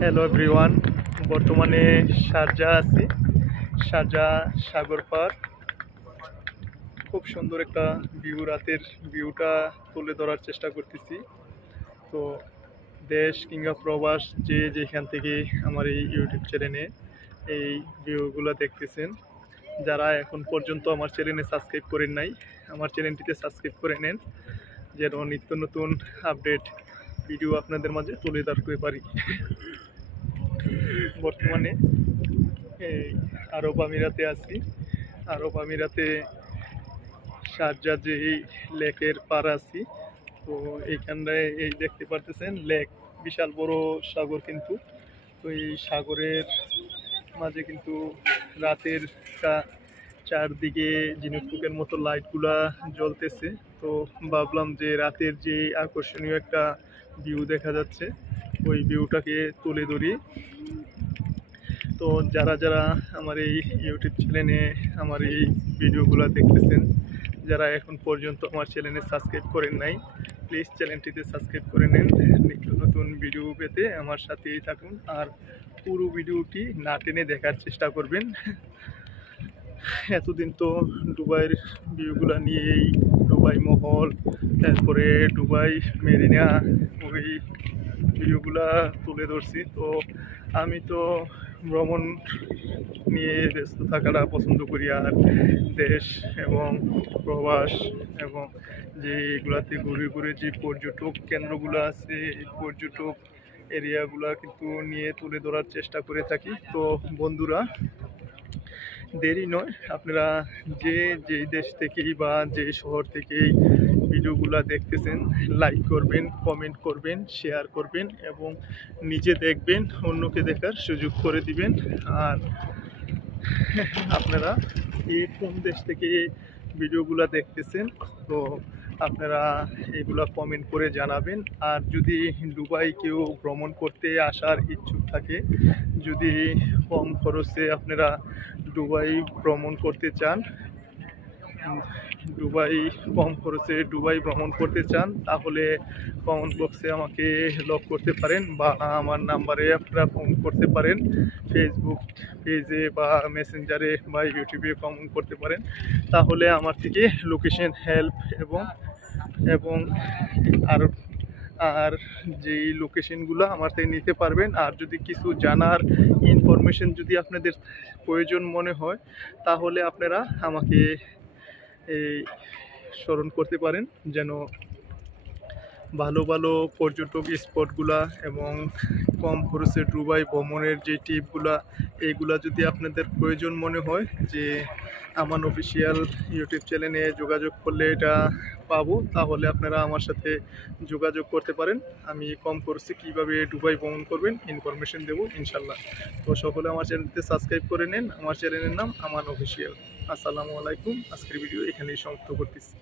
Hello everyone, বর্তমানে Sharjah আছি। Sharjah সাগর park, খুব সুন্দর একটা ভিউ, রাতের ভিউটা তুলে ধরার চেষ্টা করতেছি। তো দেশ কিংবা প্রবাস যে যেখান থেকে আমার এই ইউটিউব চ্যানেলে এই ভিউগুলো দেখতেছেন, যারা এখন পর্যন্ত আমার চ্যানেলে সাবস্ক্রাইব করেন নাই, আমার চ্যানেলটিতে সাবস্ক্রাইব করে নেন, যেন নিত্য নতুন আপডেট ভিডিও আপনাদের মাঝে তুলে ধরতে পারি। বর্তমানে এই আরব আমিরাতে আছি। আরব আমিরাতে শারজা যে লেকের পার আছি। তো এইখানটায় এই দেখতে পারতেছেন লেক, বিশাল বড় সাগর কিন্তু। তো এই সাগরের মাঝে কিন্তু রাতের চারদিকে ঝিনুকপুকের মতো লাইটগুলা জ্বলতেছে। তো ভাবলাম যে রাতের যে আকর্ষণীয় একটা ভিউ দেখা যাচ্ছে, ওই ভিউটাকে তুলে ধরি। তো যারা যারা আমার এই ইউটিউব চ্যানেলে আমার এই ভিডিওগুলো দেখতেছেন, যারা এখন পর্যন্ত আমার চ্যানেলে সাবস্ক্রাইব করেন নাই, প্লিজ চ্যানেলটিতে সাবস্ক্রাইব করে নেন। নিত্য নতুন ভিডিও পেতে আমার সাথেই থাকুন, আর পুরো ভিডিওটি না টেনে দেখার চেষ্টা করবেন। এতদিন তো দুবাইয়ের ভিউগুলো নিয়েই, দুবাই মহল, তারপরে দুবাই মেরিনা, ওই ভিডিওগুলা তুলে ধরছি। তো আমি তো ভ্রমণ নিয়ে ব্যস্ত থাকাটা পছন্দ করি, আর দেশ এবং প্রবাস এবং যে এগুলাতে ঘুরে ঘুরে যে পর্যটক কেন্দ্রগুলো আছে, এই পর্যটক এরিয়াগুলো কিন্তু নিয়ে তুলে ধরার চেষ্টা করে থাকি। তো বন্ধুরা, দেরি নয়, আপনারা যে যেই দেশ থেকেই বা যে শহর থেকেই ভিডিওগুলো দেখতেছেন, লাইক করবেন, কমেন্ট করবেন, শেয়ার করবেন এবং নিজে দেখবেন, অন্যকে দেখার সুযোগ করে দিবেন। আর আপনারা এই কোন দেশ থেকে ভিডিওগুলো দেখতেছেন, তো আপনারা এগুলা কমেন্ট করে জানাবেন। আর যদি দুবাই কেউ ভ্রমণ করতে আসার ইচ্ছুক থাকে, যদি কম খরচে আপনারা দুবাই ভ্রমণ করতে চান, কম খরচে দুবাই ভ্রমণ করতে চান, তাহলে কমেন্ট বক্সে আমাকে লক করতে পারেন বা আমার নাম্বারে আপনারা ফোন করতে পারেন। ফেসবুক পেজে বা মেসেঞ্জারে বা ইউটিউবে কমেন্ট করতে পারেন। তাহলে আমার থেকে লোকেশন, হেল্প এবং এবং আর আর যেই লোকেশনগুলো আমার থেকে নিতে পারবেন। আর যদি কিছু জানার ইনফরমেশন যদি আপনাদের প্রয়োজন মনে হয়, তাহলে আপনারা আমাকে এই স্মরণ করতে পারেন, যেন ভালো ভালো পর্যটক স্পটগুলা এবং কম খরচে দুবাই ভ্রমণের যে টিপগুলা, এইগুলা যদি আপনাদের প্রয়োজন মনে হয়, যে আমার অফিসিয়াল ইউটিউব চ্যানেলে যোগাযোগ করলে এটা পাবো, তাহলে আপনারা আমার সাথে যোগাযোগ করতে পারেন। আমি কম খরচে কীভাবে দুবাই ভ্রমণ করবেন ইনফরমেশন দেবো ইনশাল্লাহ। তো সকলে আমার চ্যানেলটি সাবস্ক্রাইব করে নেন। আমার চ্যানেলের নাম আমান অফিসিয়াল। আসসালামু আলাইকুম। আজকের ভিডিও এখানেই সমাপ্ত করতেছি।